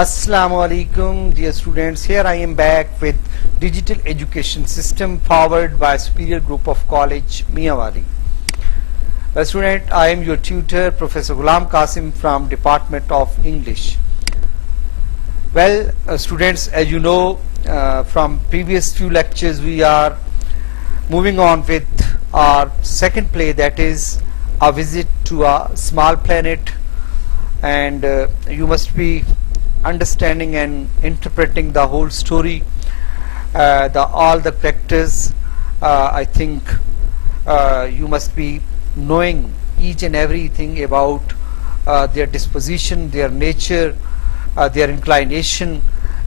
Assalamu alaikum, dear students. Here I am back with digital education system powered by Superior Group of College, Miyawali. Well, student, I am your tutor, Professor Ghulam Qasim from Department of English. Well, students, as you know, from previous few lectures, we are moving on with our second play, that is A Visit to a Small Planet, and you must be understanding and interpreting the whole story, all the characters. I think you must be knowing each and everything about their disposition, their nature, their inclination,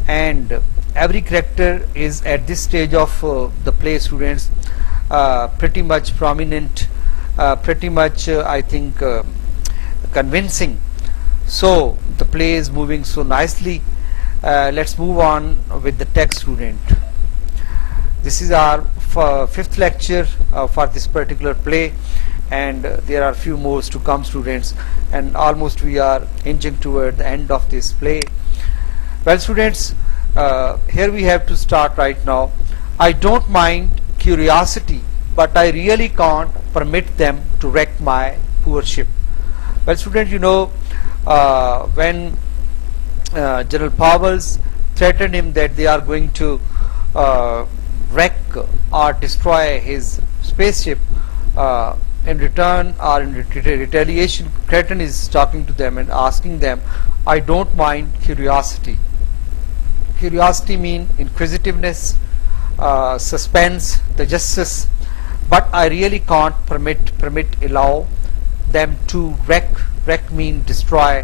and every character is at this stage of the play, students, pretty much prominent, pretty much I think convincing. So the play is moving so nicely. Let's move on with the text, student. This is our fifth lecture for this particular play, and there are few more to come, students, and almost we are inching toward the end of this play. Well, students, here we have to start right now. I don't mind curiosity, but I really can't permit them to wreck my poor ship. Well, students, you know, when General Powers threatened him that they are going to wreck or destroy his spaceship, in return or in retaliation, Creighton is talking to them and asking them, I don't mind curiosity. Curiosity means inquisitiveness, suspense, the justice, but I really can't allow them to wreck mean destroy,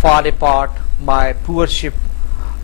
fall apart my poor ship,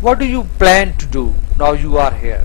what do you plan to do now you are here?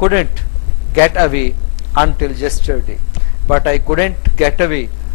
couldn't get away until yesterday, but I couldn't get away,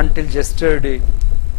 until yesterday,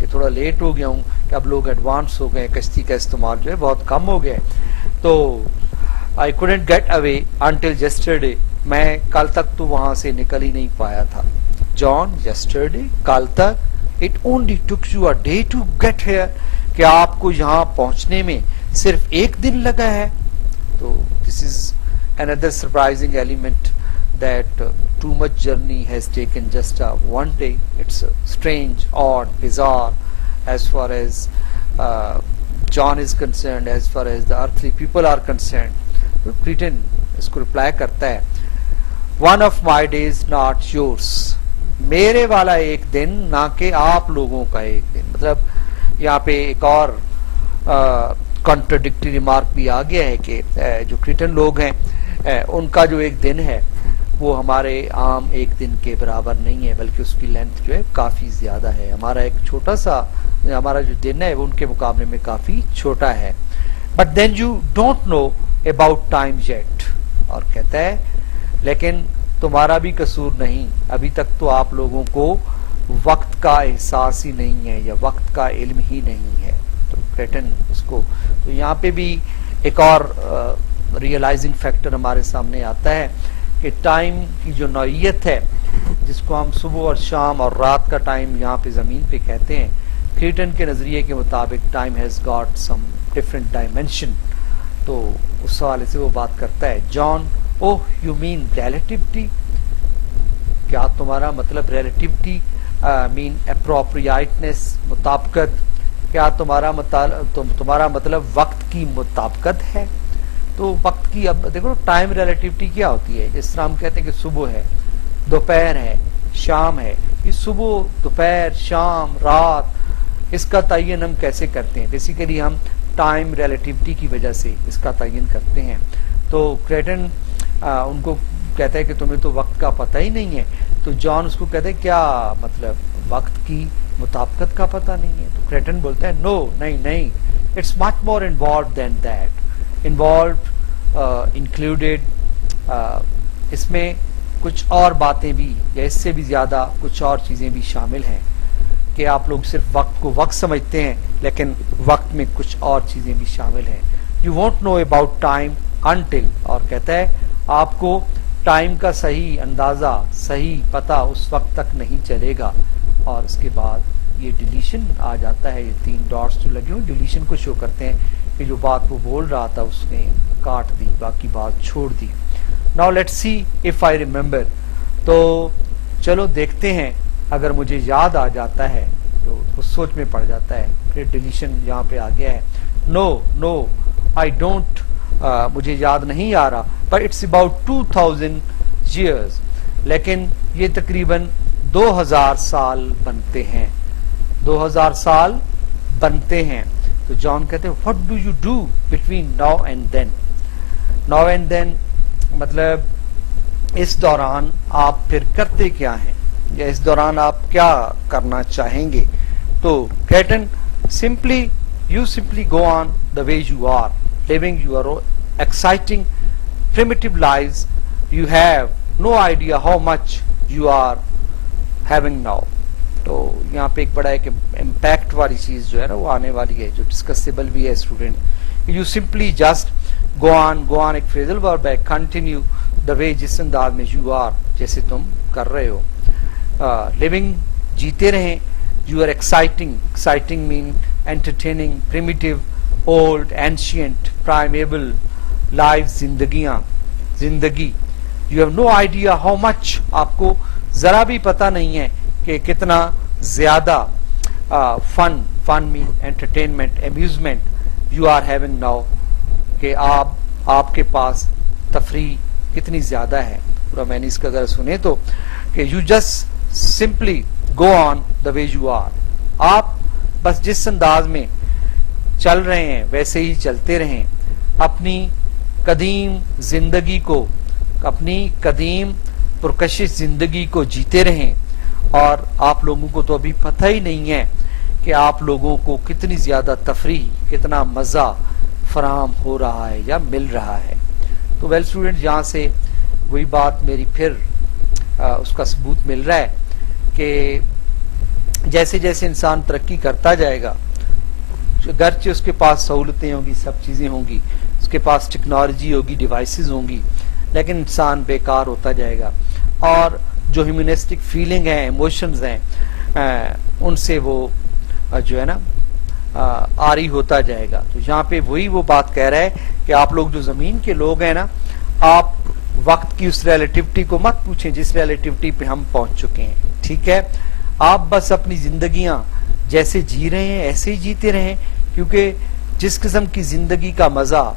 کہ تھوڑا late ہو گیا ہوں کہ اب لوگ advance ہو گئے, کشتی کا استعمال جو ہے بہت کم ہو گیا ہے. تو I couldn't get away until yesterday. میں کل تک تو وہاں سے نکل ہی نہیں پایا تھا. John, yesterday, کل تک. It only took you a day to get here. کہ آپ کو یہاں پہنچنے میں صرف ایک دن لگا ہے. تو this is another surprising element that too much journey has taken just one day. It's strange, odd, bizarre as far as John is concerned, as far as the earthly people are concerned. تو creating اس کو reply کرتا ہے, one of my days not yours. میرے والا ایک دن نہ کہ آپ لوگوں کا ایک دن. مطلب یہاں پہ ایک اور کانٹرڈکٹری ریمارک بھی آ گیا ہے کہ جو کریٹن لوگ ہیں ان کا جو ایک دن ہے وہ ہمارے عام ایک دن کے برابر نہیں ہے, بلکہ اس کی لینتھ جو ہے کافی زیادہ ہے. ہمارا ایک چھوٹا سا ہمارا جو دن ہے وہ ان کے مقابلے میں کافی چھوٹا ہے. But then you don't know about time yet. اور کہتا ہے لیکن تمہارا بھی قصور نہیں, ابھی تک تو آپ لوگوں کو وقت کا احساس ہی نہیں ہے یا وقت کا علم ہی نہیں ہے. تو کریٹن اس کو, تو یہاں پہ بھی ایک اور ریئلائزنگ فیکٹر ہمارے سامنے آتا ہے کہ ٹائم کی جو نوعیت ہے جس کو ہم صبح اور شام اور رات کا ٹائم یہاں پہ زمین پہ کہتے ہیں, کریٹن کے نظریے کے مطابق time has got some different dimension. تو اس حوالے سے وہ بات کرتا ہے. جان, اوہ یو مین ریلیٹیوٹی. کیا تمہارا مطلب ریلیٹیوٹی مین اپروپریٹنس, مطابقت. کیا تمہارا مطلب وقت کی مطابقت ہے. تو وقت کی, اب دیکھو ٹائم ریلیٹیوٹی کیا ہوتی ہے. جس طرح ہم کہتے ہیں کہ صبح ہے, دوپہر ہے, شام ہے. یہ صبح, دوپہر, شام, رات, اس کا تعین ہم کیسے کرتے ہیں؟ بیسیکلی ہم ٹائم ریلیٹیوٹی کی وجہ سے اس کا تعین کرتے ہیں. تو کریٹن ان کو کہتا ہے کہ تمہیں تو وقت کا پتہ ہی نہیں ہے. تو جان اس کو کہتا ہے کیا مطلب وقت کی مطابقت کا پتہ نہیں ہے. تو کریٹن بولتا ہے نو, نہیں, it's much more involved than that. Involved included, اس میں کچھ اور باتیں بھی یا اس سے بھی زیادہ کچھ اور چیزیں بھی شامل ہیں کہ آپ لوگ صرف وقت کو وقت سمجھتے ہیں لیکن وقت میں کچھ اور چیزیں بھی شامل ہیں. You won't know about time until. اور کہتا ہے آپ کو ٹائم کا صحیح اندازہ, صحیح پتہ اس وقت تک نہیں چلے گا. اور اس کے بعد یہ ڈیلیشن آ جاتا ہے. یہ 3 ڈاٹس جو لگے ہوئے ڈیلیشن کو شو کرتے ہیں کہ جو بات وہ بول رہا تھا اس نے کاٹ دی, باقی بات چھوڑ دی. Now let's see if I remember. تو چلو دیکھتے ہیں اگر مجھے یاد آ جاتا ہے. تو وہ سوچ میں پڑ جاتا ہے. پھر ڈیلیشن یہاں پہ آ گیا ہے. نو آئی ڈونٹ, مجھے یاد نہیں آ رہا. But it's about 2000 years. لیکن یہ تقریباً 2000 سال بنتے ہیں. 2000 سال بنتے ہیں. تو جان کہتے ہیں what do you do between now and then. now and then مطلب اس دوران آپ پھر کرتے کیا ہیں یا اس دوران آپ کیا کرنا چاہیں گے. تو creating simply you simply go on the way you are living your exciting primitive lives. You have no idea how much you are having now. تو یہاں پہ ایک بڑا ایک امپیکٹ والی چیز جو ہے نا وہ آنے والی ہے جو ڈسکسیبل بھی ہے student. You simply just go on ایک فریزل ورب ہے, کنٹینیو دا وے, جس انداز میں یو آر, جیسے تم کر رہے ہو. لیونگ, جیتے رہیں. You are exciting man entertaining, primitive, old, ancient, primeval, life, زندگی. You have no idea how much, آپ کو ذرا بھی پتہ نہیں ہے کہ کتنا زیادہ fun man entertainment, amusement you are having now, کہ آپ کے پاس تفریح کتنی زیادہ ہے. پورا میں نے اس کا ذرا سنے تو کہ you just simply go on the way you are. آپ بس جس انداز میں چل رہے ہیں ویسے ہی چلتے رہیں. اپنی قدیم زندگی کو, اپنی قدیم پرکشش زندگی کو جیتے رہیں. اور آپ لوگوں کو تو ابھی پتہ ہی نہیں ہے کہ آپ لوگوں کو کتنی زیادہ تفریح, کتنا مزہ فراہم ہو رہا ہے یا مل رہا ہے. تو ویل اسٹوڈنٹ, یہاں سے وہی بات میری پھر اس کا ثبوت مل رہا ہے کہ جیسے جیسے انسان ترقی کرتا جائے گا, گرچہ اس کے پاس سہولتیں ہوں گی, سب چیزیں ہوں گی, اس کے پاس ٹیکنالوجی ہوگی, ڈیوائسز ہوں گی, لیکن انسان بیکار ہوتا جائے گا, اور جو ہیومنسٹک فیلنگ ہیں, ایموشنز ہیں, ان سے وہ جو ہے نا آری ہوتا جائے گا. تو یہاں پہ وہی وہ بات کہہ رہا ہے کہ آپ لوگ جو زمین کے لوگ ہیں نا, آپ وقت کی اس ریلیٹیوٹی کو مت پوچھیں جس ریلیٹیوٹی پہ ہم پہنچ چکے ہیں, ٹھیک ہے. آپ بس اپنی زندگیاں جیسے جی رہے ہیں ایسے ہی جیتے رہیں, کیونکہ جس قسم کی زندگی کا مزہ,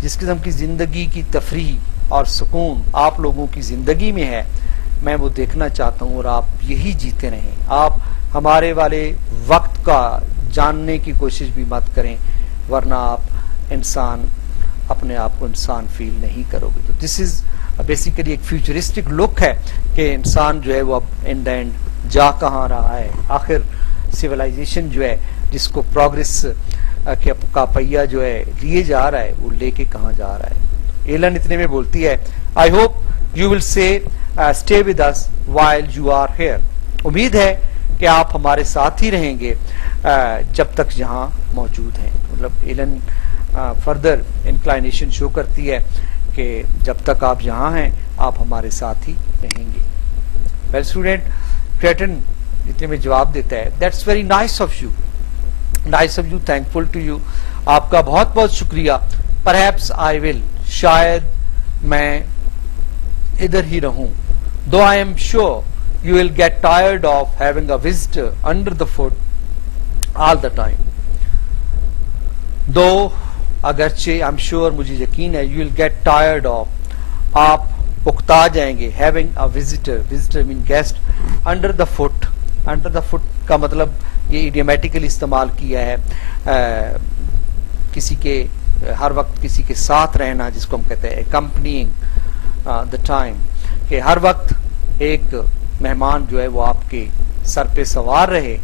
جس قسم کی زندگی کی تفریح اور سکون آپ لوگوں کی زندگی میں ہے, میں وہ دیکھنا چاہتا ہوں, اور آپ یہی جیتے رہیں. آپ ہمارے والے وقت کا جاننے کی کوشش بھی مت کریں, ورنہ آپ انسان اپنے آپ کو انسان فیل نہیں کرو گے. تو دس از بیسیکلی ایک فیوچرسٹک لک ہے کہ انسان جو ہے وہ اب ان دا اینڈ جا کہاں رہا ہے, آخر سویلائزیشن جو ہے جس کو پروگریس کا پہیہ جو ہے لیے جا رہا ہے, وہ لے کے کہاں جا رہا ہے. ایلن اتنے میں بولتی ہے, I hope you will stay with us while you are here. امید ہے کہ آپ ہمارے ساتھ ہی رہیں گے جب تک یہاں موجود ہیں. مطلب ایلن فردر انکلائنیشن شو کرتی ہے کہ جب تک آپ یہاں ہیں آپ ہمارے ساتھ ہی رہیں گے. ویل اسٹوڈینٹ, کریٹن اتنے میں جواب دیتا ہے, that's very nice of you, nice of you, thankful to you, آپ کا بہت بہت شکریہ. پرہیپس آئی ول, شاید میں ادھر ہی رہوں. Though I am sure you will get tired of having a visitor under the foot all the time. Though اگرچہ I'm sure, مجھے یقین ہے, you will get tired of, آپ اکتا جائیں گے, having a visitor, visitor mean guest, under the foot, under the foot کا مطلب یہ ایڈیمیٹیکلی استعمال کیا ہے, کسی کے ہر وقت کسی کے ساتھ رہنا, جس کو ہم کہتے ہیں accompanying the time, کہ ہر وقت ایک مہمان جو ہے وہ آپ کے سر پہ سوار رہے,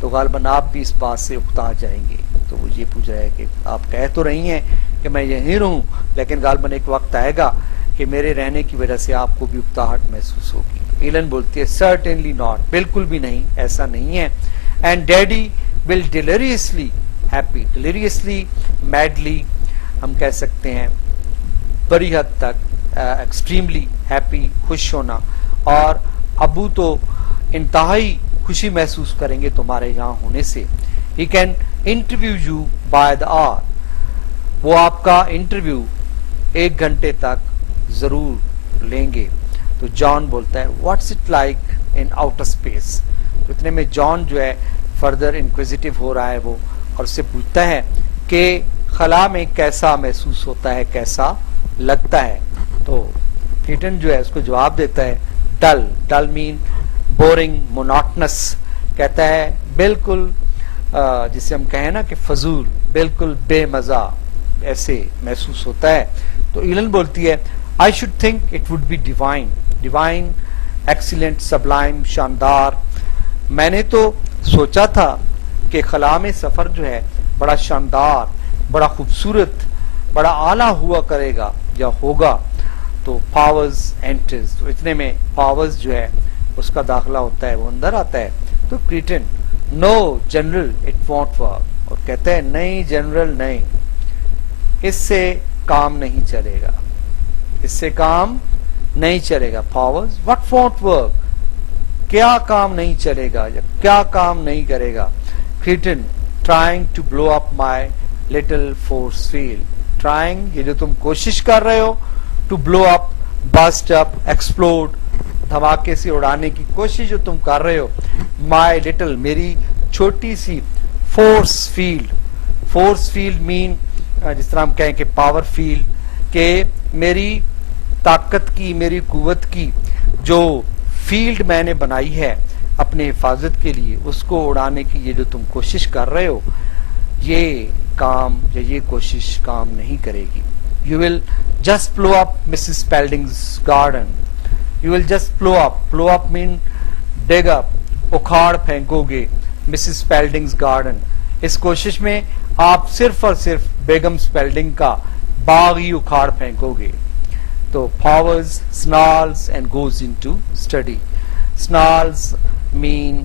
تو غالباً آپ بھی اس بات سے اکتا جائیں گے. تو وہ یہ پوچھ رہا ہے کہ آپ کہہ تو رہی ہیں کہ میں یہیں رہوں, لیکن غالباً ایک وقت آئے گا کہ میرے رہنے کی وجہ سے آپ کو بھی اکتاہٹ محسوس ہوگی. ایلن بولتی ہے, سرٹنلی ناٹ, بالکل بھی نہیں, ایسا نہیں ہے. And daddy will ڈیلیریسلی happy, ڈیلیریسلی madly ہم کہہ سکتے ہیں بڑی حد تک, ایکسٹریملی ہیپی, خوش ہونا, اور ابو تو انتہائی خوشی محسوس کریں گے تمہارے یہاں ہونے سے. He can interview you by the hour, وہ آپ کا انٹرویو 1 گھنٹے تک ضرور لیں گے. تو جان بولتا ہے, what's it like in outer space. تو اتنے میں جان جو ہے فردر انکویزیٹو ہو رہا ہے وہ, اور اس سے پوچھتا ہے کہ خلا میں کیسا محسوس ہوتا ہے, کیسا لگتا ہے. تو کیٹن جو ہے اس کو جواب دیتا ہے, ڈل, ڈل مین بورنگ, مونوٹنس. کہتا ہے بالکل جسے ہم کہیں نا کہ فضول, بالکل بے مزہ ایسے محسوس ہوتا ہے. تو ایلن بولتی ہے, I should think it would be divine, divine, excellent, sublime, شاندار. میں نے تو سوچا تھا کہ خلا میں سفر جو ہے بڑا شاندار, بڑا خوبصورت, بڑا اعلیٰ ہوا کرے گا یا ہوگا. تو پاورز انٹرز, تو اتنے میں پاورز جو ہے اس کا داخلہ ہوتا ہے, وہ اندر آتا ہے. تو cretin, no general it won't work, اور کہتے ہیں نہیں جنرل نہیں, اس سے کام نہیں چلے گا, اس سے کام نہیں چلے گا. پاورز, وٹ وونٹ ورک, کیا کام نہیں چلے گا یا کیا کام نہیں کرے گا. Cretin, trying to blow up my little force field, trying, یہ جو تم کوشش کر رہے ہو, to blow up, باسٹ up, explode, دھماکے سے اڑانے کی کوشش جو تم کر رہے ہو, مائی لٹل, میری چھوٹی سی, فورس فیلڈ, فورس فیلڈ مین جس طرح ہم کہیں کہ پاور فیلڈ, کہ میری طاقت کی, میری قوت کی جو فیلڈ میں نے بنائی ہے اپنے حفاظت کے لیے, اس کو اڑانے کی یہ جو تم کوشش کر رہے ہو, یہ کام یا یہ کوشش کام نہیں کرے گی. You will just blow up Mrs. Spalding's garden. You will just blow up. Blow up mean dig up. اکھاڑ پھینکو گے Mrs. Spalding's garden. اس کوشش میں آپ صرف اور صرف بیگم سپیلڈنگ کا باغ ہی اکھاڑ پھینکو گے. تو Powers snarls and goes into study. Snarls mean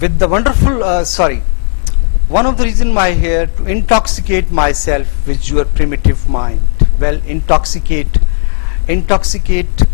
With the wonderful, one of the reason why here to intoxicate myself with your primitive mind. Well, intoxicate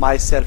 myself,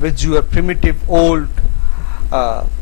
with your primitive old,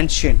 ancient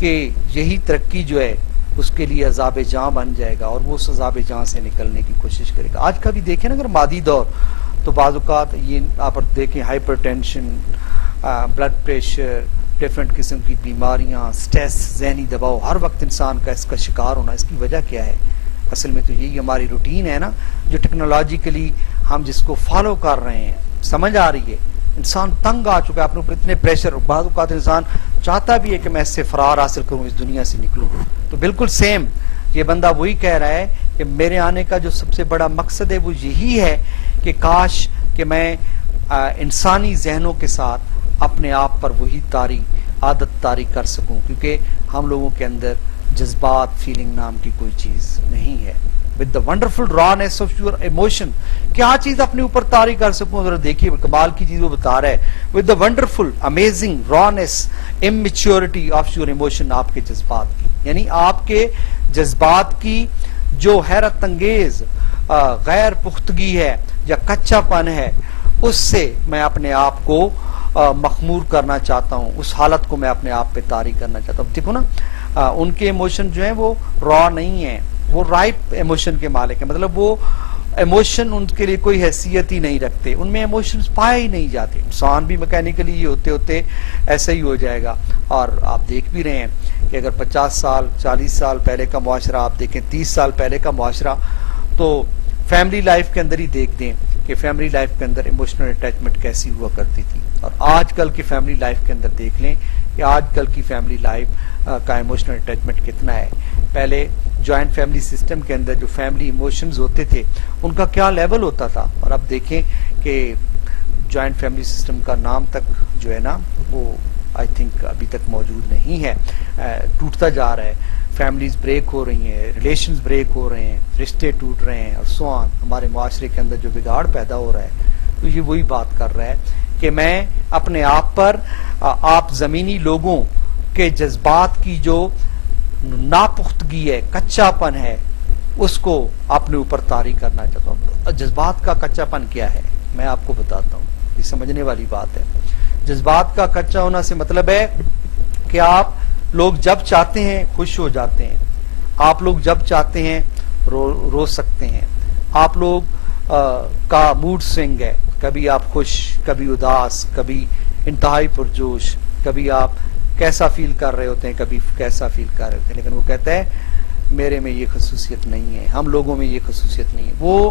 کہ یہی ترقی جو ہے اس کے لیے عذاب جاں بن جائے گا اور وہ اس عذاب جاں سے نکلنے کی کوشش کرے گا. آج کا بھی دیکھیں نا اگر مادی دور تو بعض اوقات یہ آپ دیکھیں hypertension, blood pressure, different قسم کی بیماریاں, سٹریس, ذہنی دباؤ, ہر وقت انسان کا اس کا شکار ہونا. اس کی وجہ کیا ہے؟ اصل میں تو یہی ہماری روٹین ہے نا, جو ٹیکنالوجیکلی ہم جس کو فالو کر رہے ہیں. سمجھ آ رہی ہے؟ انسان تنگ آ چکا ہے اپنے اوپر اتنے پریشر. بعض اوقات انسان چاہتا بھی ہے کہ میں اس سے فرار حاصل کروں, اس دنیا سے نکلوں. تو بالکل سیم یہ بندہ وہی کہہ رہا ہے کہ میرے آنے کا جو سب سے بڑا مقصد ہے وہ یہی ہے کہ کاش کہ میں انسانی ذہنوں کے ساتھ اپنے آپ پر وہی عادت طاری کر سکوں, کیونکہ ہم لوگوں کے اندر جذبات, فیلنگ نام کی کوئی چیز نہیں ہے. with the wonderful rawness of your emotion, کیا چیز اپنے اوپر طاری کر سکوں؟ ذرا دیکھیے کمال کی چیز وہ بتا رہا ہے. with the wonderful amazing rawness immaturity of your emotion, آپ کے جذبات کی, یعنی آپ کے جذبات کی جو حیرت انگیز غیر پختگی ہے یا کچا پن ہے, اس سے میں اپنے آپ کو مخمور کرنا چاہتا ہوں, اس حالت کو میں اپنے آپ پہ طاری کرنا چاہتا ہوں. دیکھو نا ان کے ایموشن جو ہیں وہ را نہیں ہیں, وہ رائپ ایموشن کے مالک ہیں. مطلب وہ ایموشن ان کے لیے کوئی حیثیت ہی نہیں رکھتے, ان میں ایموشنز پائے ہی نہیں جاتے. انسان بھی میکینیکلی یہ ہوتے ہوتے ایسا ہی ہو جائے گا. اور آپ دیکھ بھی رہے ہیں کہ اگر 50 سال 40 سال پہلے کا معاشرہ آپ دیکھیں, 30 سال پہلے کا معاشرہ, تو فیملی لائف کے اندر ہی دیکھ دیں کہ فیملی لائف کے اندر ایموشنل اٹیچمنٹ کیسی ہوا کرتی تھی. اور آج کل کی فیملی لائف کے اندر دیکھ لیں کہ آج کل کی فیملی لائف کا ایموشنل اٹیچمنٹ کتنا ہے. پہلے جوائنٹ فیملی سسٹم کے اندر جو فیملی ایموشنز ہوتے تھے ان کا کیا لیول ہوتا تھا, اور اب دیکھیں کہ جوائنٹ فیملی سسٹم کا نام تک جو ہے نا وہ آئی تھنک ابھی تک موجود نہیں ہے, ٹوٹتا جا رہا ہے. فیملیز بریک ہو رہی ہیں, ریلیشنز بریک ہو رہے ہیں, رشتے ٹوٹ رہے ہیں, اور سو آن. ہمارے معاشرے کے اندر جو بگاڑ پیدا ہو رہا ہے تو یہ وہی بات کر رہا ہے کہ میں اپنے آپ پر آپ زمینی لوگوں کے جذبات کی جو ناپختگی ہے, کچا پن ہے, اس کو اپنے اوپر طاری کرنا چاہتا ہوں. جذبات کا کچا پن کیا ہے میں آپ کو بتاتا ہوں, یہ سمجھنے والی بات ہے. جذبات کا کچا ہونا سے مطلب ہے کہ آپ لوگ جب چاہتے ہیں خوش ہو جاتے ہیں, آپ لوگ جب چاہتے ہیں رو سکتے ہیں. آپ لوگ کا موڈ سوئنگ ہے, کبھی آپ خوش, کبھی اداس, کبھی انتہائی پرجوش, کبھی آپ کیسا فیل کر رہے ہوتے ہیں, کبھی کیسا فیل کر رہے ہوتے ہیں. لیکن وہ کہتا ہے میرے میں یہ خصوصیت نہیں ہے, ہم لوگوں میں یہ خصوصیت نہیں ہے. وہ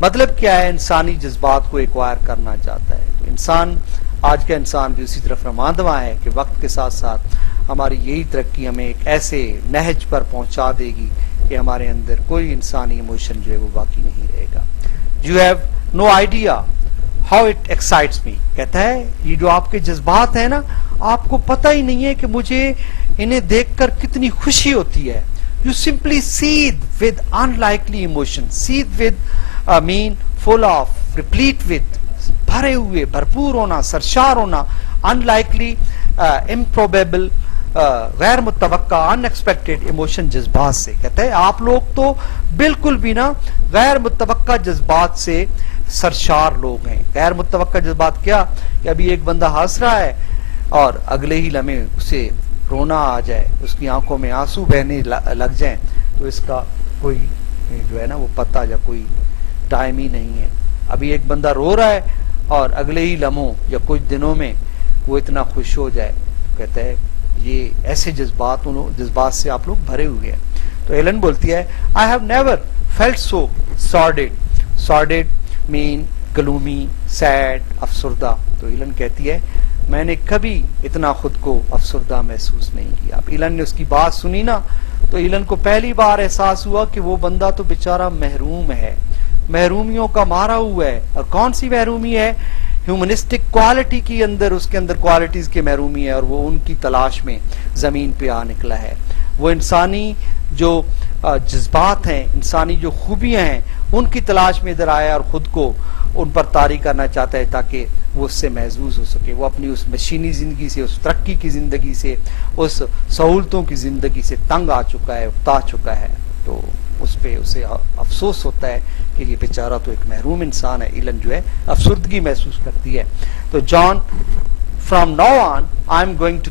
مطلب کیا ہے؟ انسانی جذبات کو ایکوائر کرنا چاہتا ہے. تو انسان, آج کا انسان بھی اسی طرف رواں ہے کہ وقت کے ساتھ ساتھ ہماری یہی ترقی ہمیں ایک ایسے نہج پر پہنچا دے گی کہ ہمارے اندر کوئی انسانی ایموشن جو ہے وہ باقی نہیں رہے گا. You have no idea how it excites me, کہتا ہے یہ جو آپ کے جذبات ہیں نا, آپ کو پتہ ہی نہیں ہے کہ مجھے انہیں دیکھ کر کتنی خوشی ہوتی ہے. You simply seethe with unlikely emotion, seethe with man full of, replete with, بھرے ہوئے, بھرپور ہونا, سرشار ہونا, ان لائکلی, امپروبیبل, غیر متوقع, ان ایکسپیکٹڈ ایموشن, جذبات سے. کہتا ہے آپ لوگ تو بالکل بھی نا غیر متوقع جذبات سے سرشار لوگ ہیں. غیر متوقع جذبات کیا کہ ابھی ایک بندہ ہنس رہا ہے اور اگلے ہی لمحے اسے رونا آ جائے, اس کی آنکھوں میں آنسو بہنے لگ جائیں, تو اس کا کوئی جو ہے نا وہ پتہ یا کوئی ٹائم ہی نہیں ہے. ابھی ایک بندہ رو رہا ہے اور اگلے ہی لمحوں یا کچھ دنوں میں وہ اتنا خوش ہو جائے. کہتا ہے یہ ایسے جذبات سے آپ لوگ بھرے ہوئے ہیں. تو ایلن بولتی ہے I have never felt so sordid. Sordid mean gloomy, sad, افسردہ. تو ایلن کہتی ہے میں نے کبھی اتنا خود کو افسردہ محسوس نہیں کیا. اب ایلن نے اس کی بات سنی نا, تو ایلن کو پہلی بار احساس ہوا کہ وہ بندہ تو بیچارہ محروم ہے, محرومیوں کا مارا ہوا ہے. اور کون سی محرومی ہے؟ ہیومنسٹک کوالٹی کی اندر, اس کے اندر کوالٹیز کی محرومی ہے, اور وہ ان کی تلاش میں زمین پہ آ نکلا ہے. وہ انسانی جو جذبات ہیں, انسانی جو خوبیاں ہیں, ان کی تلاش میں ادھر آیا اور خود کو ان پر طاری کرنا چاہتا ہے تاکہ وہ اس سے محظوظ ہو سکے. وہ اپنی اس مشینی زندگی سے, اس ترقی کی زندگی سے, اس سہولتوں کی زندگی سے تنگ آ چکا ہے, اکتا چکا ہے. تو اس پہ اسے افسوس ہوتا ہے کہ یہ بیچارہ تو ایک محروم انسان ہے. ایلن جو ہے افسردگی محسوس کرتی ہے. تو جان from now on I'm going to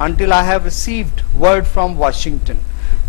until I have received word from Washington,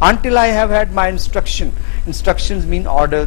until I have had my instruction, instructions mean order,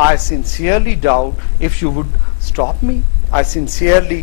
I sincerely doubt if you would stop me. I sincerely,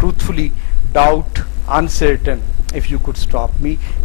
truthfully doubt, uncertain if you could stop me.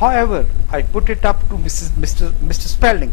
However, I put it up to Mr. Spalding.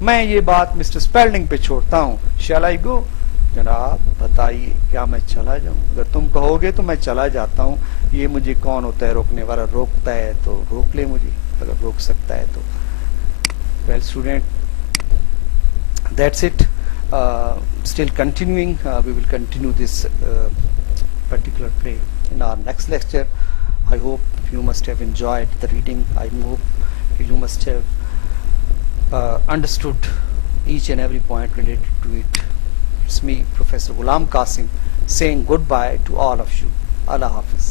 میں یہ بات mister اسپیلڈنگ پہ چھوڑتا ہوں. Shall I گو؟ جناب بتائیے کیا میں چلا جاؤں؟ اگر تم کہو گے تو میں چلا جاتا ہوں. یہ مجھے کون ہوتا ہے روکنے والا؟ روکتا ہے تو روک لے مجھے, اگر روک سکتا ہے تو. Well student, that's it. Still continuing, we will continue this particular play in our next lecture. I hope you must have enjoyed the reading. I hope you must have understood each and every point related to it. It's me, Professor Ghulam Qasim, saying goodbye to all of you. Allah Hafiz.